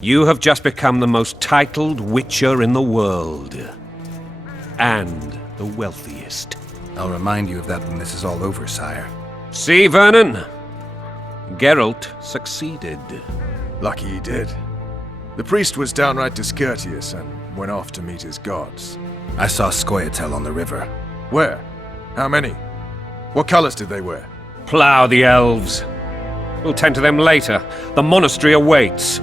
You have just become the most titled witcher in the world. And the wealthiest. I'll remind you of that when this is all over, sire. See, Vernon? Geralt succeeded. Lucky he did. The priest was downright discourteous and went off to meet his gods. I saw Scoia'tael on the river. Where? How many? What colors did they wear? Plough the elves. We'll tend to them later. The monastery awaits.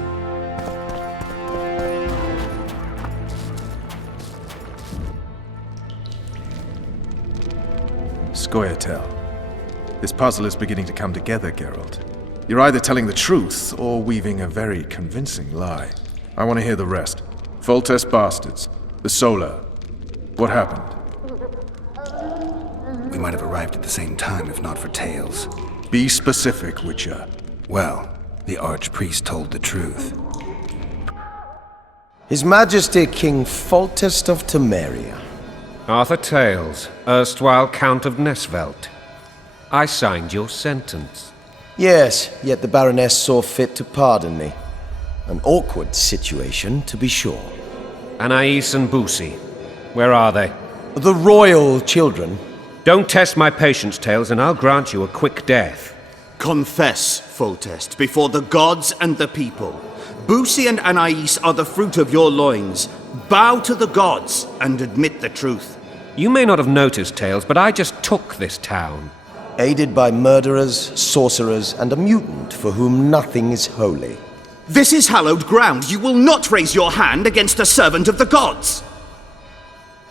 Scoia'tael. This puzzle is beginning to come together, Geralt. You're either telling the truth or weaving a very convincing lie. I want to hear the rest. Foltest bastards. The Solar. What happened? We might have arrived at the same time if not for tales. Be specific, Witcher. Well, the Archpriest told the truth. His Majesty King Foltest of Temeria. Arthur Tales, erstwhile Count of Nesvelt. I signed your sentence. Yes, yet the Baroness saw fit to pardon me. An awkward situation, to be sure. Anais and Boussy, where are they? The royal children. Don't test my patience, Tales, and I'll grant you a quick death. Confess, Foltest, before the gods and the people. Boussy and Anais are the fruit of your loins. Bow to the gods and admit the truth. You may not have noticed, Tales, but I just took this town. Aided by murderers, sorcerers, and a mutant for whom nothing is holy. This is hallowed ground. You will not raise your hand against a servant of the gods.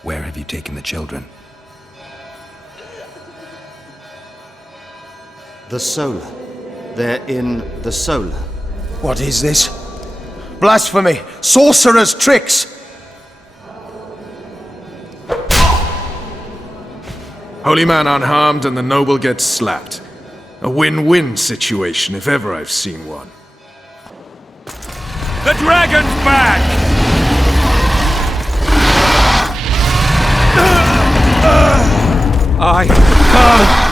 Where have you taken the children? The Solar. They're in the Solar. What is this? Blasphemy! Sorcerer's tricks! Holy man unharmed and the noble gets slapped. A win-win situation, if ever I've seen one. The dragon's back! I can't!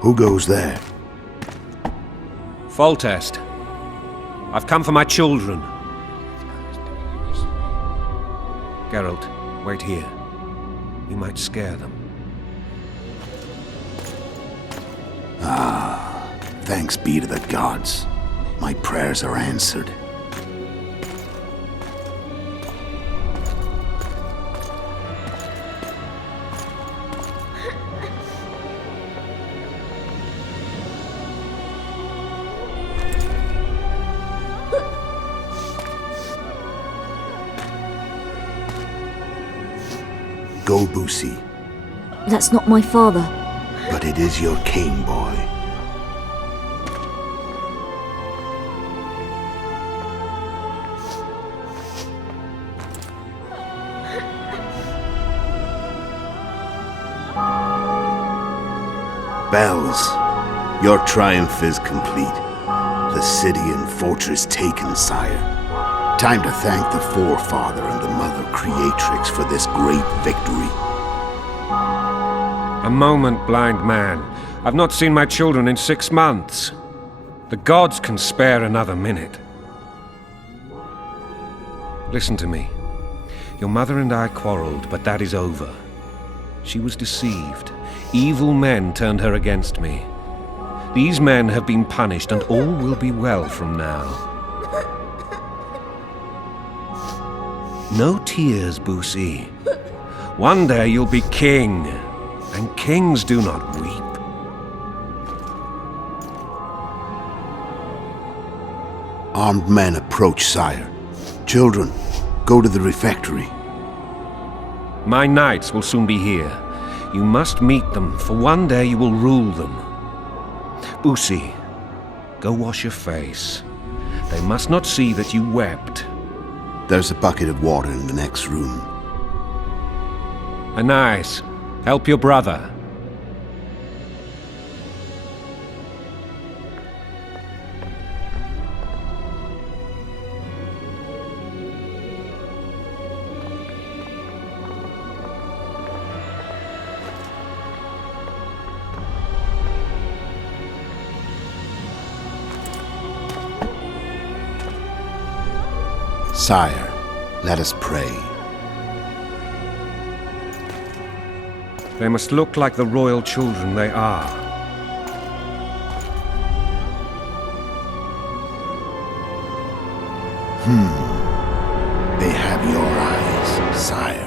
Who goes there? Foltest. I've come for my children. Geralt, wait here. You might scare them. Thanks be to the gods. My prayers are answered. Go, Boussy. That's not my father. But it is your king, boy. Bells, your triumph is complete. The city and fortress taken, sire. Time to thank the Forefather and the Mother Creatrix for this great victory. A moment, blind man. I've not seen my children in 6 months. The gods can spare another minute. Listen to me. Your mother and I quarreled, but that is over. She was deceived. Evil men turned her against me. These men have been punished, and all will be well from now. No tears, Boussy. One day you'll be king, and kings do not weep. Armed men approach, sire. Children, go to the refectory. My knights will soon be here. You must meet them, for one day you will rule them. Busi, go wash your face. They must not see that you wept. There's a bucket of water in the next room. Anais, help your brother. Sire, let us pray. They must look like the royal children they are. They have your eyes, sire.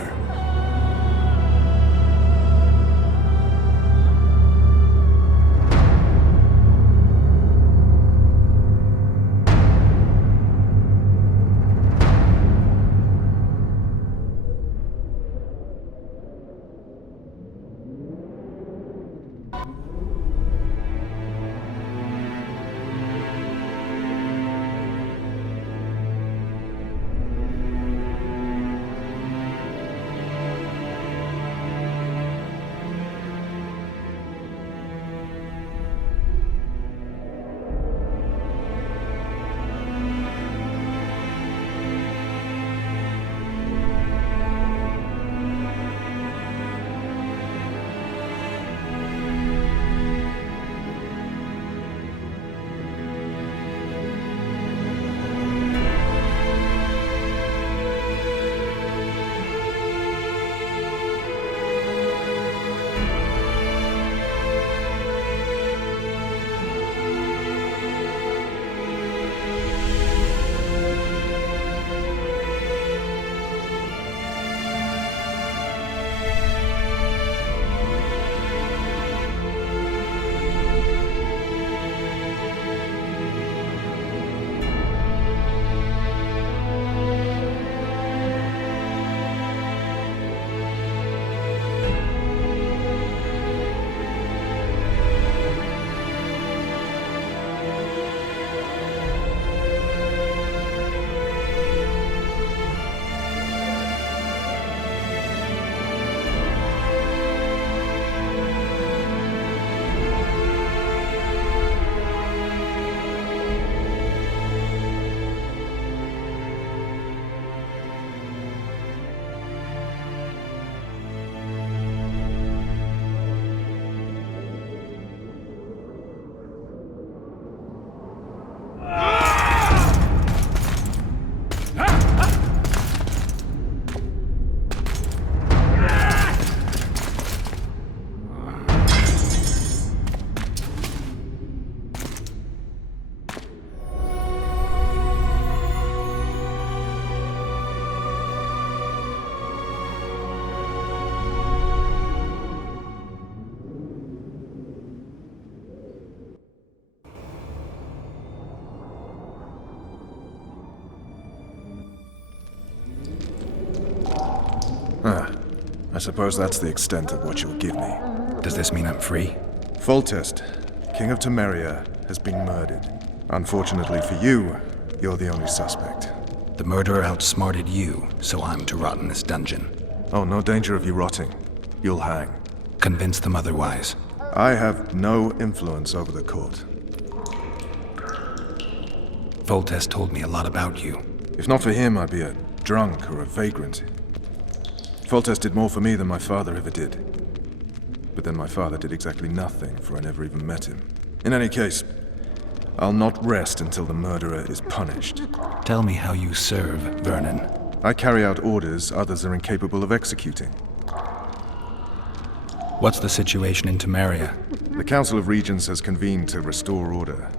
I suppose that's the extent of what you'll give me. Does this mean I'm free? Foltest, King of Temeria, has been murdered. Unfortunately for you, you're the only suspect. The murderer outsmarted you, so I'm to rot in this dungeon. Oh, no danger of you rotting. You'll hang. Convince them otherwise. I have no influence over the court. Foltest told me a lot about you. If not for him, I'd be a drunk or a vagrant. Foltest did more for me than my father ever did. But then my father did exactly nothing, for I never even met him. In any case, I'll not rest until the murderer is punished. Tell me how you serve, Vernon. I carry out orders others are incapable of executing. What's the situation in Temeria? The Council of Regents has convened to restore order.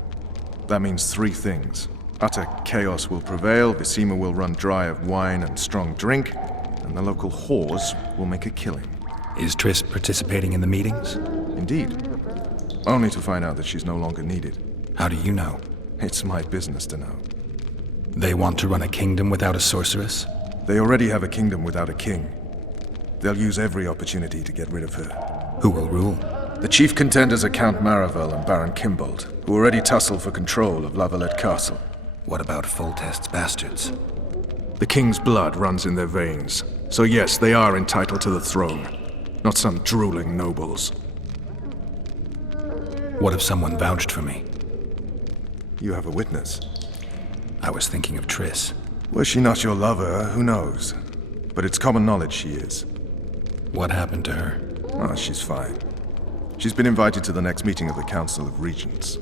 That means three things. Utter chaos will prevail, Visima will run dry of wine and strong drink, and and the local whores will make a killing. Is Triss participating in the meetings? Indeed. Only to find out that she's no longer needed. How do you know? It's my business to know. They want to run a kingdom without a sorceress? They already have a kingdom without a king. They'll use every opportunity to get rid of her. Who will rule? The chief contenders are Count Maravel and Baron Kimbold, who already tussle for control of Lavalette Castle. What about Foltest's bastards? The king's blood runs in their veins, so yes, they are entitled to the throne. Not some drooling nobles. What if someone vouched for me? You have a witness. I was thinking of Triss. Was she not your lover, who knows? But it's common knowledge she is. What happened to her? Ah, she's fine. She's been invited to the next meeting of the Council of Regents.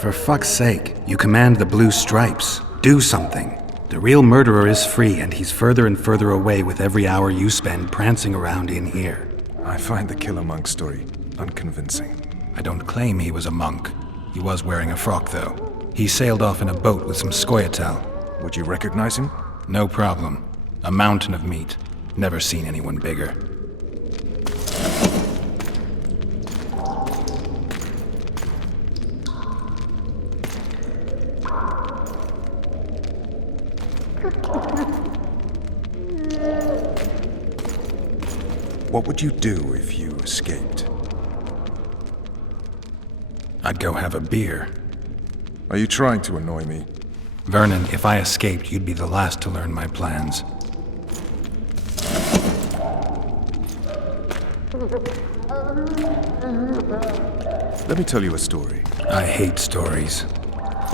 For fuck's sake, you command the Blue Stripes. Do something. The real murderer is free, and he's further and further away with every hour you spend prancing around in here. I find the Killer Monk story unconvincing. I don't claim he was a monk. He was wearing a frock, though. He sailed off in a boat with some Scoia'tael. Would you recognize him? No problem. A mountain of meat. Never seen anyone bigger. What would you do if you escaped? I'd go have a beer. Are you trying to annoy me? Vernon, if I escaped, you'd be the last to learn my plans. Let me tell you a story. I hate stories.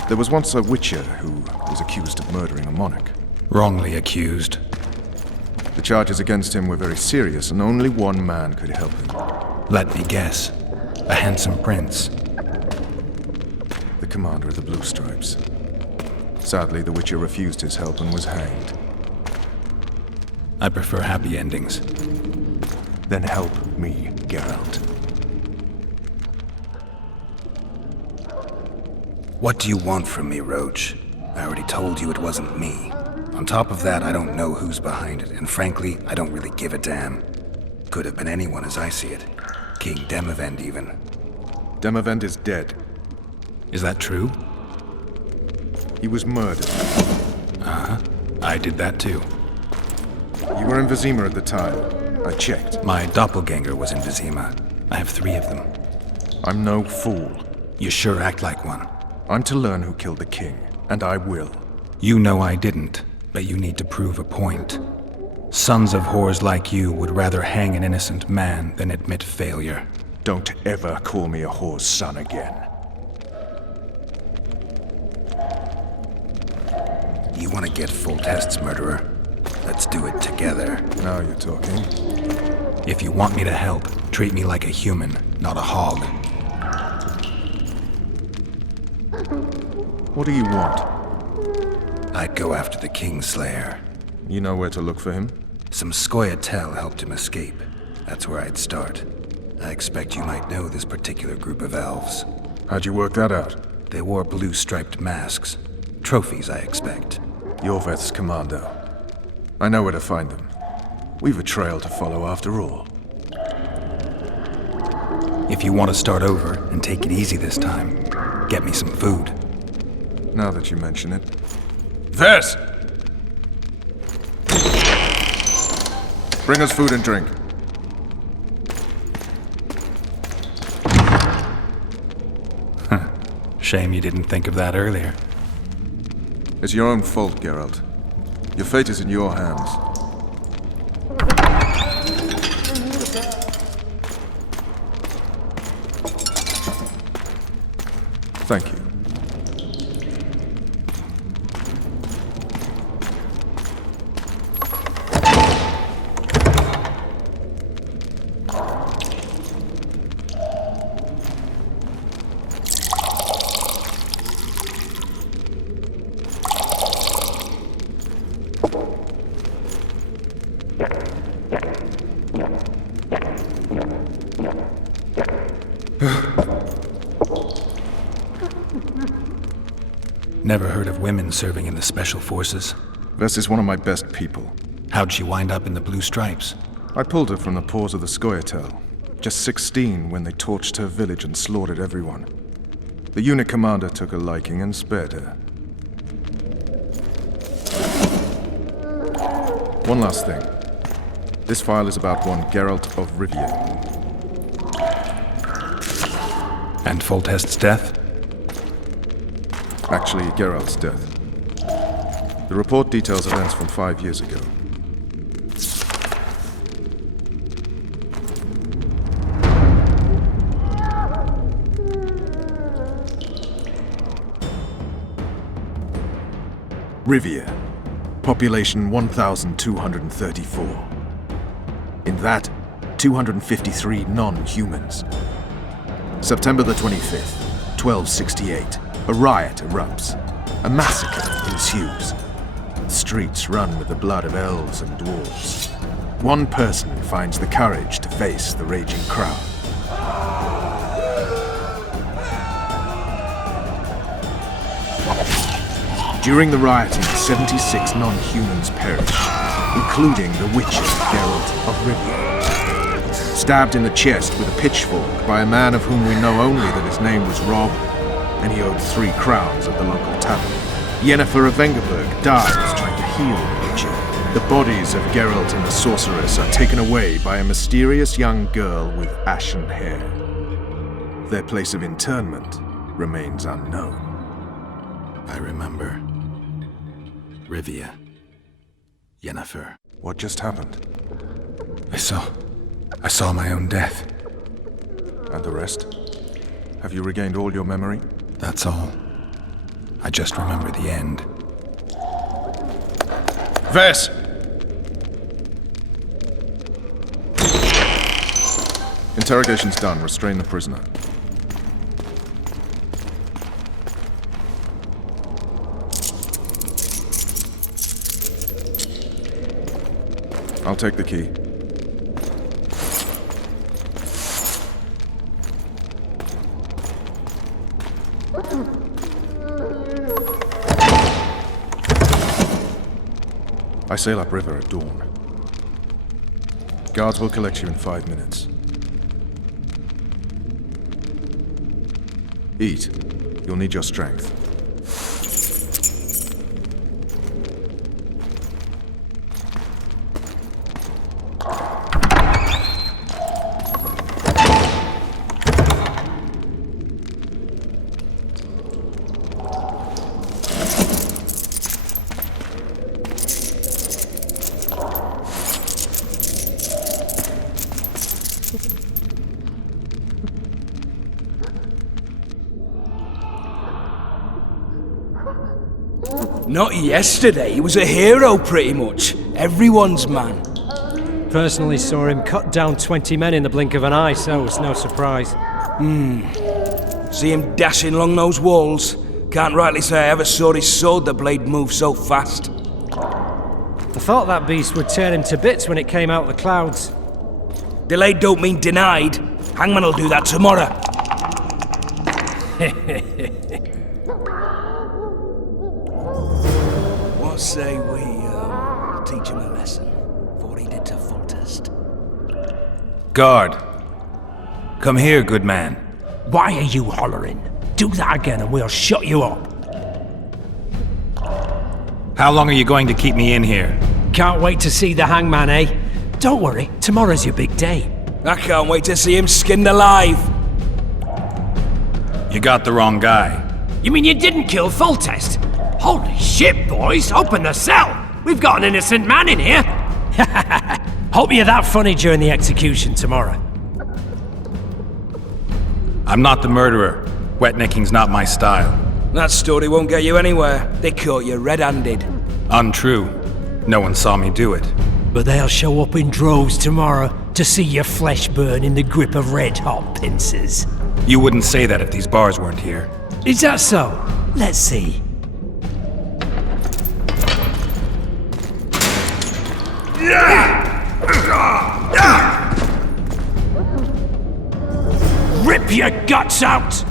There was once a witcher who was accused of murdering a monarch. Wrongly accused. The charges against him were very serious, and only one man could help him. Let me guess. A handsome prince. The commander of the Blue Stripes. Sadly, the witcher refused his help and was hanged. I prefer happy endings. Then help me, Geralt. What do you want from me, Roach? I already told you it wasn't me. On top of that, I don't know who's behind it, and frankly, I don't really give a damn. Could have been anyone as I see it. King Demavend, even. Demavend is dead. Is that true? He was murdered. Uh-huh. I did that too. You were in Vizima at the time. I checked. My doppelganger was in Vizima. I have 3 of them. I'm no fool. You sure act like one. I'm to learn who killed the king, and I will. You know I didn't, but you need to prove a point. Sons of whores like you would rather hang an innocent man than admit failure. Don't ever call me a whore's son again. You want to get Foltest's murderer? Let's do it together. Now you're talking. If you want me to help, treat me like a human, not a hog. What do you want? I'd go after the Kingslayer. You know where to look for him? Some Scoia'tael helped him escape. That's where I'd start. I expect you might know this particular group of elves. How'd you work that out? They wore blue-striped masks. Trophies, I expect. Yorveth's commando. I know where to find them. We've a trail to follow after all. If you want to start over and take it easy this time, get me some food. Now that you mention it. Vess! Bring us food and drink. Shame you didn't think of that earlier. It's your own fault, Geralt. Your fate is in your hands. Thank you. Never heard of women serving in the Special Forces. Vess is one of my best people. How'd she wind up in the Blue Stripes? I pulled her from the paws of the Scoia'tael. Just 16 when they torched her village and slaughtered everyone. The unit commander took a liking and spared her. One last thing. This file is about one Geralt of Rivia. And Foltest's death? Actually, Geralt's death. The report details events from 5 years ago. Rivia. Population 1,234. In that, 253 non-humans. September the 25th, 1268. A riot erupts. A massacre ensues. The streets run with the blood of elves and dwarves. One person finds the courage to face the raging crowd. During the rioting, 76 non-humans perished, including the witcher Geralt of Rivia. Stabbed in the chest with a pitchfork by a man of whom we know only that his name was Rob, and he owed 3 crowns at the local tavern. Yennefer of Vengerberg dies trying to heal the witcher. The bodies of Geralt and the sorceress are taken away by a mysterious young girl with ashen hair. Their place of interment remains unknown. I remember. Rivia. Yennefer. What just happened? I saw my own death. And the rest? Have you regained all your memory? That's all. I just remember the end. Vess! Interrogation's done. Restrain the prisoner. I'll take the key. I sail upriver at dawn. Guards will collect you in 5 minutes. Eat. You'll need your strength. Not yesterday, he was a hero pretty much. Everyone's man. Personally saw him cut down 20 men in the blink of an eye, so it's no surprise. See him dashing along those walls. Can't rightly say I ever saw his sword the blade move so fast. I thought that beast would tear him to bits when it came out of the clouds. Delayed don't mean denied. Hangman will do that tomorrow. What say we teach him a lesson for what he did to Foltest? Guard. Come here, good man. Why are you hollering? Do that again and we'll shut you up. How long are you going to keep me in here? Can't wait to see the hangman, eh? Don't worry, tomorrow's your big day. I can't wait to see him skinned alive. You got the wrong guy. You mean you didn't kill Foltest? Holy shit, boys! Open the cell! We've got an innocent man in here! Hope you're that funny during the execution tomorrow. I'm not the murderer. Wetnecking's not my style. That story won't get you anywhere. They caught you red-handed. Untrue. No one saw me do it. But they'll show up in droves tomorrow to see your flesh burn in the grip of red-hot pincers. You wouldn't say that if these bars weren't here. Is that so? Let's see. Rip your guts out!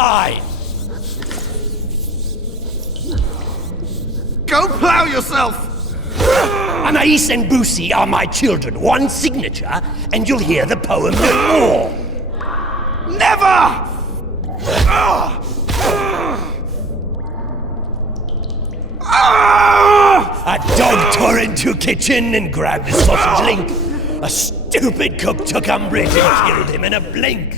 mine! Go plow yourself! Anais and Boosie are my children. One signature, and you'll hear the poem no more. Never! A dog tore into your kitchen and grabbed the sausage link. A stupid cook took umbrage and killed him in a blink.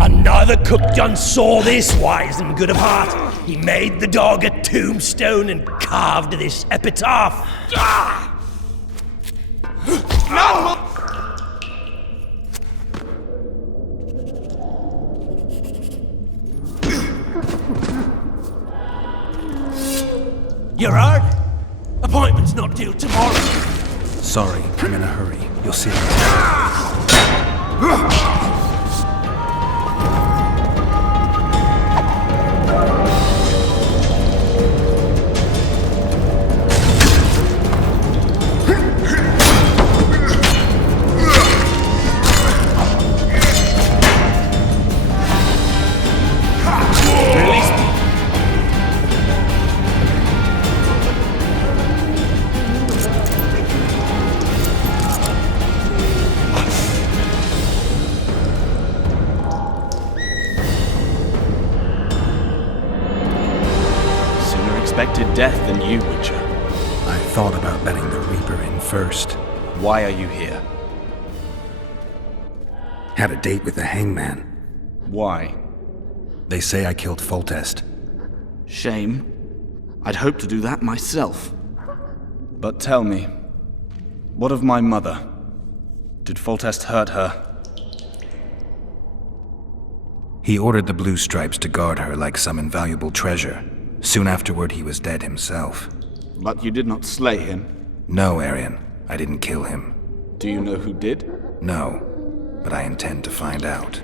Another cook done saw this, wise and good of heart. He made the dog a tombstone and carved this epitaph. You're hard? Appointment's not due tomorrow. Sorry, I'm in a hurry. You'll see it. Expected death than you, Witcher. I thought about letting the Reaper in first. Why are you here? Had a date with the hangman. Why? They say I killed Foltest. Shame. I'd hoped to do that myself. But tell me, what of my mother? Did Foltest hurt her? He ordered the Blue Stripes to guard her like some invaluable treasure. Soon afterward, he was dead himself. But you did not slay him? No, Arian. I didn't kill him. Do you know who did? No, but I intend to find out.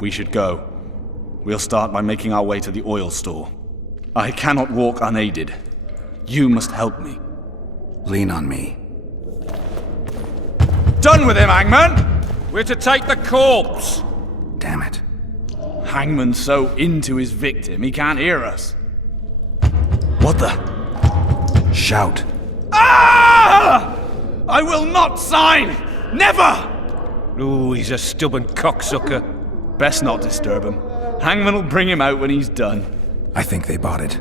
We should go. We'll start by making our way to the oil store. I cannot walk unaided. You must help me. Lean on me. Done with him, Hangman! We're to take the corpse! Damn it. Hangman's so into his victim, he can't hear us. What the? Shout. Ah! I will not sign! Never! Ooh, he's a stubborn cocksucker. Best not disturb him. Hangman will bring him out when he's done. I think they bought it.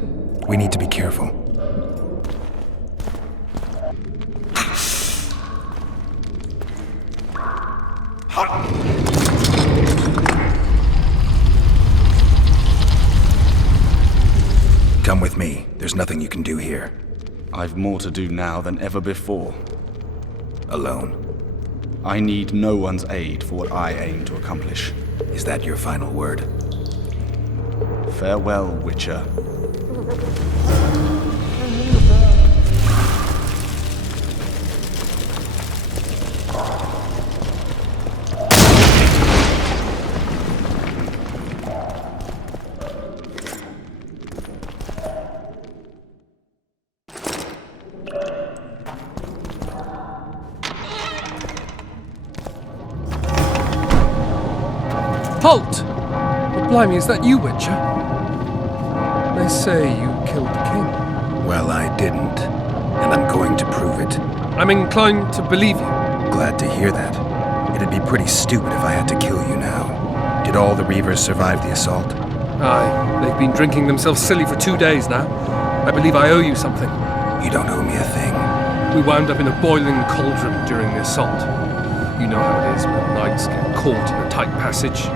We need to be careful. Come with me. There's nothing you can do here. I've more to do now than ever before. Alone. I need no one's aid for what I aim to accomplish. Is that your final word? Farewell, Witcher. Halt! But blimey, is that you, Witcher? They say you killed the king. Well, I didn't. And I'm going to prove it. I'm inclined to believe you. Glad to hear that. It'd be pretty stupid if I had to kill you now. Did all the Reavers survive the assault? Aye, they've been drinking themselves silly for 2 days now. I believe I owe you something. You don't owe me a thing. We wound up in a boiling cauldron during the assault. You know how it is when knights get caught in a tight passage.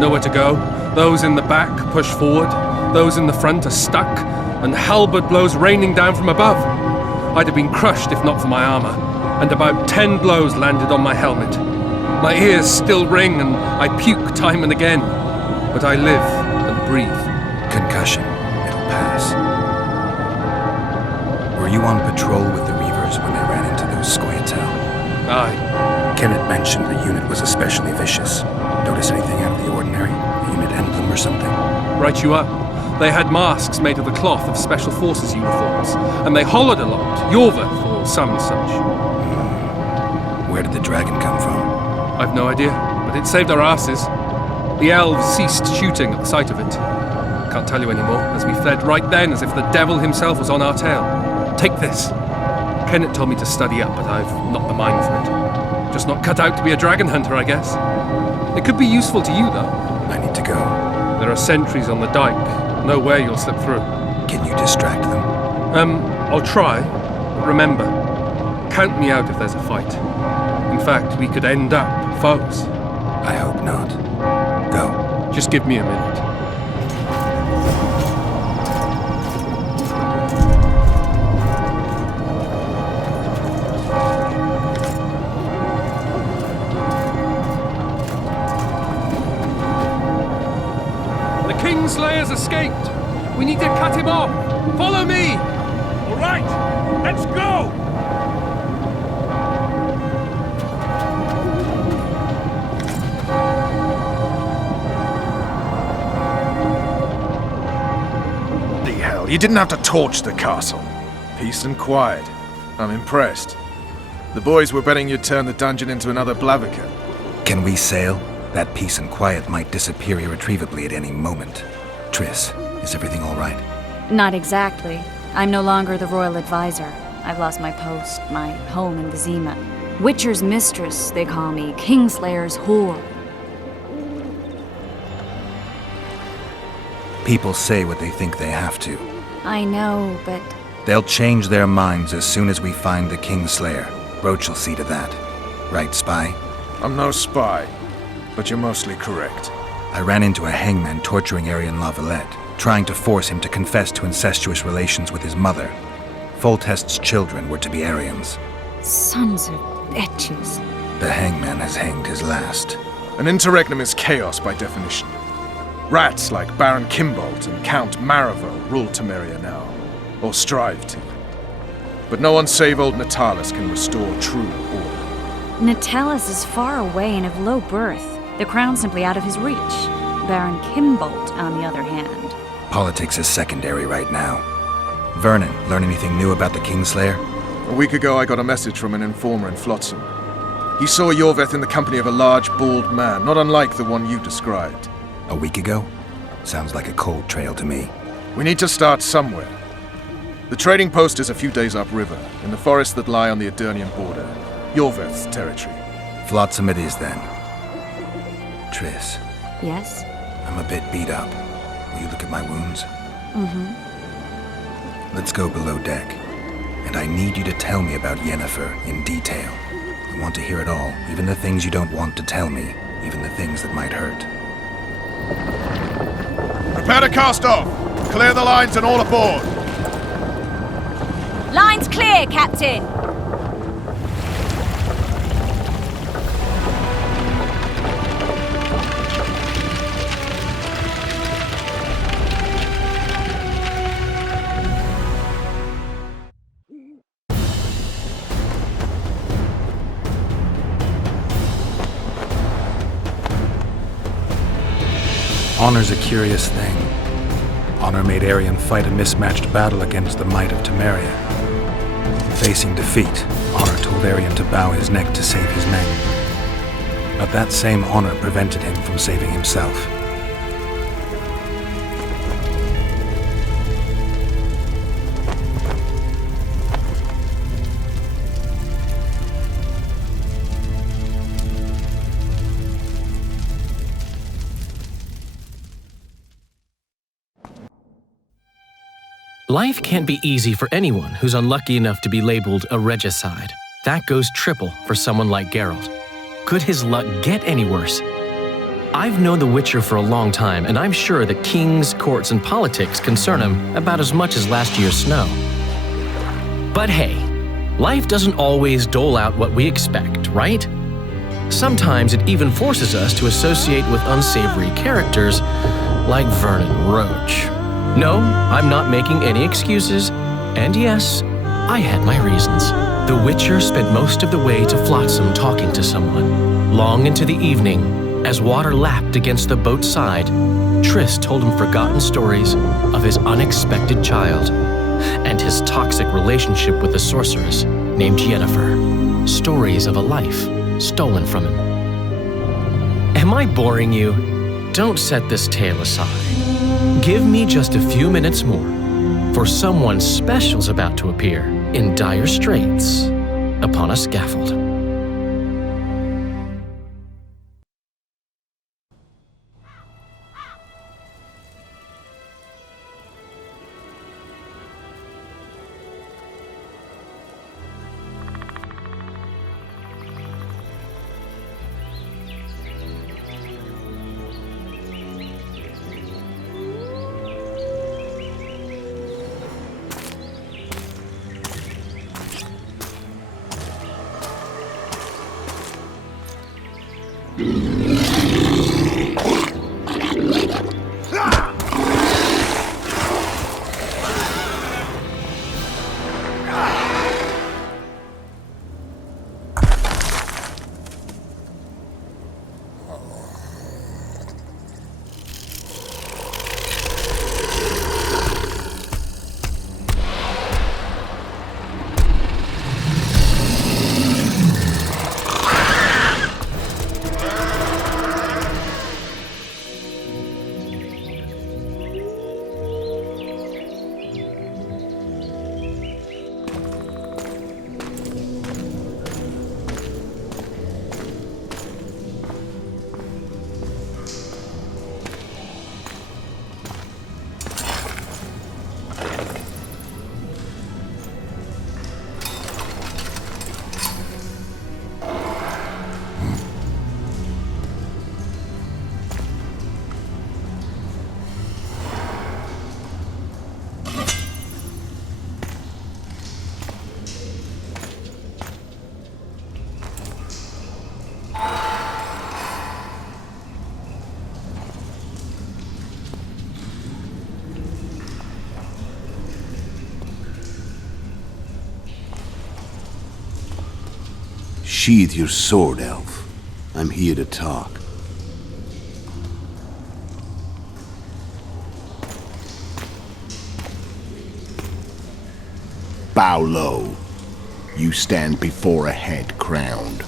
Nowhere to go. Those in the back push forward. Those in the front are stuck. And halberd blows raining down from above. I'd have been crushed if not for my armor. And about 10 blows landed on my helmet. My ears still ring and I puke time and again. But I live and breathe. Concussion. It'll pass. Were you on patrol with the Reavers when they ran into those Scoia'tael? Aye. Kenneth mentioned the unit was especially vicious. Notice anything out of the ordinary? A unit emblem or something? Right you up. They had masks made of the cloth of Special Forces uniforms, and they hollered a lot, Yorva for some such. Where did the dragon come from? I've no idea, but it saved our asses. The elves ceased shooting at the sight of it. Can't tell you anymore, as we fled right then as if the devil himself was on our tail. Take this. Kenneth told me to study up, but I've not the mind for it. Just not cut out to be a dragon hunter, I guess. It could be useful to you, though. I need to go. There are sentries on the dike. No way you'll slip through. Can you distract them? I'll try. But remember, count me out if there's a fight. In fact, we could end up foes. I hope not. Go. Just give me a minute. The Kingslayer's escaped. We need to cut him off. Follow me. All right, let's go. You didn't have to torch the castle. Peace and quiet. I'm impressed. The boys were betting you'd turn the dungeon into another Blaviken. Can we sail? That peace and quiet might disappear irretrievably at any moment. Triss, is everything all right? Not exactly. I'm no longer the royal advisor. I've lost my post, my home in Vizima. Witcher's mistress, they call me. Kingslayer's whore. People say what they think they have to. I know, but... They'll change their minds as soon as we find the Kingslayer. Roach will see to that. Right, spy? I'm no spy, but you're mostly correct. I ran into a hangman torturing Arian Lavalette, trying to force him to confess to incestuous relations with his mother. Foltest's children were to be Arians. Sons of bitches. The hangman has hanged his last. An interregnum is chaos by definition. Rats like Baron Kimbolt and Count Marivel rule Temeria now, or strive to. But no one save old Natalis can restore true order. Natalis is far away and of low birth. The crown's simply out of his reach. Baron Kimbolt, on the other hand. Politics is secondary right now. Vernon, learn anything new about the Kingslayer? A week ago I got a message from an informer in Flotsam. He saw Yorveth in the company of a large, bald man, not unlike the one you described. A week ago? Sounds like a cold trail to me. We need to start somewhere. The trading post is a few days upriver, in the forests that lie on the Aedirnian border. Yorveth's territory. Flotsam it is, then. Triss. Yes? I'm a bit beat up. Will you look at my wounds? Mm-hmm. Let's go below deck. And I need you to tell me about Yennefer in detail. I want to hear it all, even the things you don't want to tell me, even the things that might hurt. Prepare to cast off! Clear the lines and all aboard! Lines clear, Captain! Honor's a curious thing. Honor made Arian fight a mismatched battle against the might of Temeria. Facing defeat, Honor told Arian to bow his neck to save his men. But that same honor prevented him from saving himself. Life can't be easy for anyone who's unlucky enough to be labeled a regicide. That goes triple for someone like Geralt. Could his luck get any worse? I've known the Witcher for a long time, and I'm sure that kings, courts, and politics concern him about as much as last year's snow. But hey, life doesn't always dole out what we expect, right? Sometimes it even forces us to associate with unsavory characters like Vernon Roach. No, I'm not making any excuses, and yes, I had my reasons. The Witcher spent most of the way to Flotsam talking to someone. Long into the evening, as water lapped against the boat's side, Triss told him forgotten stories of his unexpected child and his toxic relationship with a sorceress named Yennefer. Stories of a life stolen from him. Am I boring you? Don't set this tale aside. Give me just a few minutes more, for someone special's about to appear in dire straits upon a scaffold. Sheathe your sword, Elf. I'm here to talk. Bow low. You stand before a head crowned.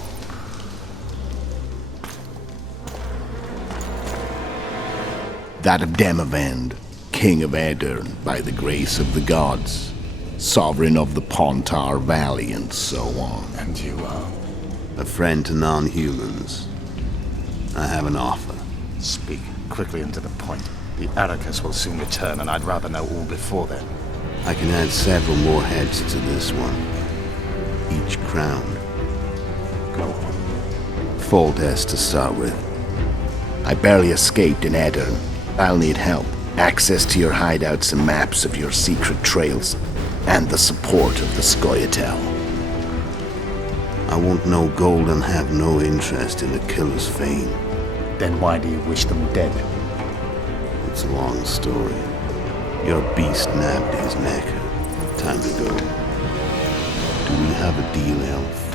That of Demavend, King of Aedirn, by the grace of the gods, sovereign of the Pontar Valley, and so on. And you are? A friend to non-humans. I have an offer. Speak quickly and to the point. The Arrakis will soon return, and I'd rather know all before then. I can add several more heads to this one. Each crowned. Go on. Foltest to start with. I barely escaped in Aedirn. I'll need help. Access to your hideouts and maps of your secret trails. And the support of the Scoia'tael. I want no gold and have no interest in the killer's fame. Then why do you wish them dead? It's a long story. Your beast nabbed his neck. Time to go. Do we have a deal, Elf?